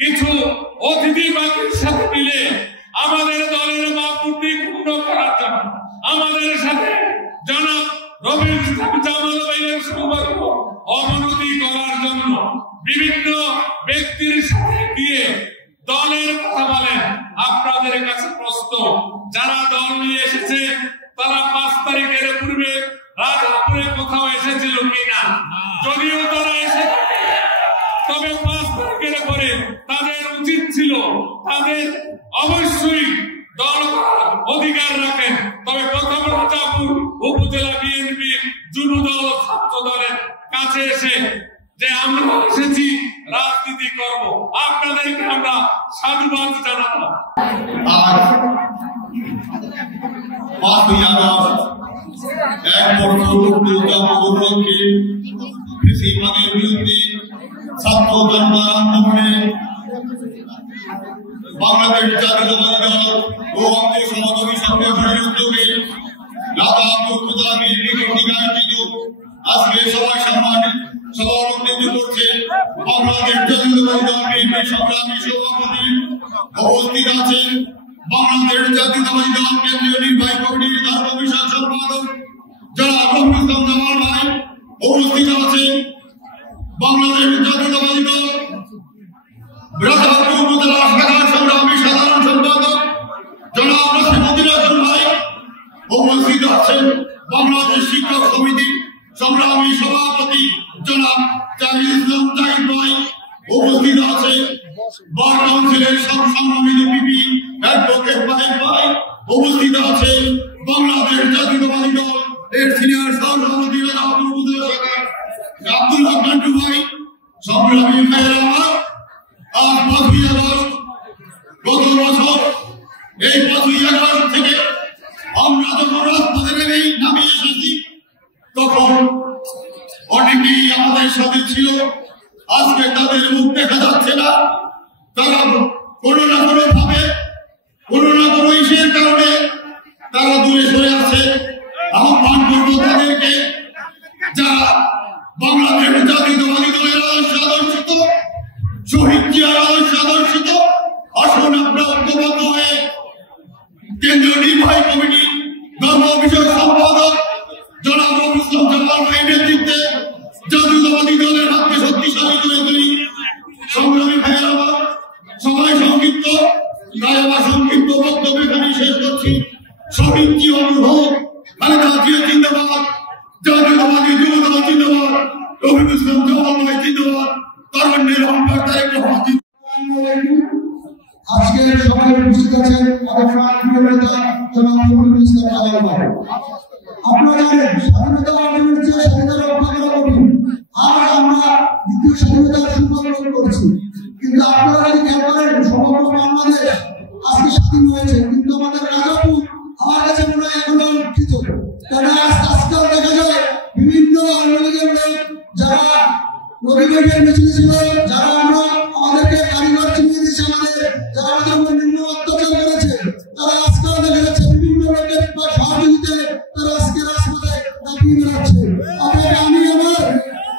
কিছু অতিথি বাকির সাথে মিলে আমাদের দলের ভাবমূর্তি ক্ষুণ্ণ করার জন্য, আমাদের সাথে জনাব রবিউল ইসলাম জামাল ভাইয়ের সম্পর্ক অবনতি করার জন্য বিভিন্ন ব্যক্তির সাথে গিয়ে দলের কথা বলেন। আপনাদের কাছে প্রশ্ন, যারা দল নিয়ে এসেছে তারা 5 তারিখের পূর্বে রাজাপুরে কোথাও এসেছিল কিনা? যদিও তারা এসে থাকে, তবে 5 তারিখের পরে তাদের উচিত ছিল, তাদের অবশ্যই দল করার অধিকার রাখেন। তবে প্রথম রাজাপুর উপজেলা বিএনপি যুবদল ছাত্র দলের কাছে এসে যে আমরা এসেছি রাজনীতি করব, আপনাদেরকে আমরা সাধুবাদ জানাবো। আজ 5ই আগস্ট এক উপলক্ষে কৃষিমানের বিরুদ্ধে ছাত্র জনতার আন্দোলনে বাংলাদেশ জাতীয়তাবাদী দল ও অঙ্গ সহযোগী সংগঠনের উদ্যোগে রাজাপুর উপজেলা বিএনপি কর্তৃক আয়োজিত আজকে সভায় সভাপতিত্ব করছে বাংলাদেশ জাতীয়তাবাদী দল বিএনপির সংগ্রামী সভাপতি। উপস্থিত আছেন বাংলাদেশ জাতীয়তাবাদী দল কেন্দ্রীয় নির্বাহী কমিটির ধর্ম বিষয়ক সম্পাদক জনাব রবিউল ইসলাম জামাল ভাই। উপস্থিত আছেন বাংলাদেশ জাতীয়তাবাদী দল রাজাপুর উপজেলা শাখার সংগ্রামী সাধারণ সম্পাদক জনাব নাসিমউদ্দিন হাসান ভাই। উপস্থিত আছেন বাংলাদেশ শিক্ষক সমিতির সংগ্রামী সভাপতি জনাব জাহিদ ইসলাম জাহিদ ভাই। উপস্থিত আছেন বার কাউন্সিলের সম্মানিত পিপি অ্যাডভোকেট মাহিদ ভাই। উপস্থিত আছেন বাংলাদেশ জাতীয়তাবাদী দল এর সিনিয়র সভাপতি রাজাপুর উপজেলা শাখার আব্দুল্লাহ মান্টু ভাই। সংগ্রামী ভাইয়েরা আমার, আজ 5ই আগস্ট, গত বছর এই 5ই আগস্ট থেকে আমরা যখন রাজপথে নামিয়ে এসেছি তখন অনেকেই আমাদের সাথে ছিল। আজকে তাদের মুখ দেখা যাচ্ছে না। তারা কোনো না কোনো ভাবে, কোনো না কোনো ইস্যুর কারণে তারা দূরে সরে আছে। আহ্বান করব তাদেরকে, যারা বাংলাদেশ জাতীয়তাবাদী দলের আদর্শে আদর্শিত, শহীদ জিয়ার আদর্শে আদর্শিত, আসুন আমরা ঐক্যবদ্ধ হয়ে কেন্দ্রীয় নির্বাহী কমিটির ধর্ম বিষয়ক সম্পাদক জনাব রবিউল ইসলাম জামাল ভাইয়ের নেতৃত্বে জাতীয়তাবাদী দলের হাতকে শক্তিশালী করে তুলি। সংগ্রামী ভাইয়ের আমার, সময় সংক্ষিপ্ত, তাই আমার সংক্ষিপ্ত বক্তব্য এখানে শেষ করছি। শহীদ জিয়া হোক, খালেদা জিয়া জিন্দাবাদ, জাতীয়তাবাদী যুবদল জিন্দাবাদ, রবিউল ইসলাম জামাল ভাই জিন্দাবাদ, তারুণ্যের অহংকার তারেক রহমান জিন্দাবাদ। আজকের সভায় উপস্থিত আছেন আমাদের নেতা জনাব রবিউল ইসলাম জামাল ভাই। আপনারা জানেন স্বাধীনতা আন্দোলনের যে স্বাধীনতা রক্ষা করা কঠিন, আজ আমরা দ্বিতীয় স্বাধীনতার সুপালন করছি। কিন্তু আপনারা যদি খেয়াল করেন সমগ্র বাংলাদেশ আজকে স্বাধীন হয়েছে, কিন্তু আমাদের রাজাপুর আমার কাছে মনে হয় এখনো অরক্ষিত। কারণ আজকাল দেখা যায় বিভিন্ন আন্দোলনের যারা রবিবারের মিছিল ছিল, যারা আমরা আমাদেরকে কারিগর চিনিয়ে দিয়েছে, আমাদের যারা আমাদের উপর নিম্ন অত্যাচার করেছে, তারা আজকাল দেখা যাচ্ছে বিভিন্ন লোকের সহযোগিতায় তারা আজকে রাজপথে দাপিয়ে বেড়াচ্ছে। আপনাকে আমি আমার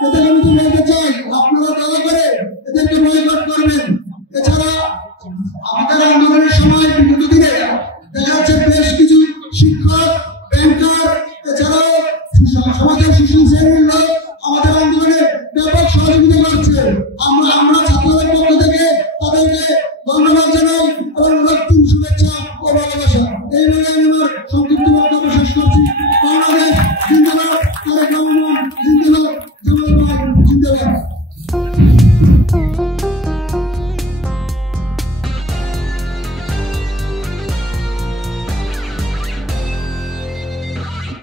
এদের আমি বলতে চাই, আপনারা দয়া করে এদেরকে বয়কট করবেন। এছাড়া আমাদের আন্দোলনের সময় বিগত দিনে দেখা যাচ্ছে বেশ কিছু শিক্ষক, ব্যাংকার, এছাড়াও সমাজের শিশু শ্রেণীর লোক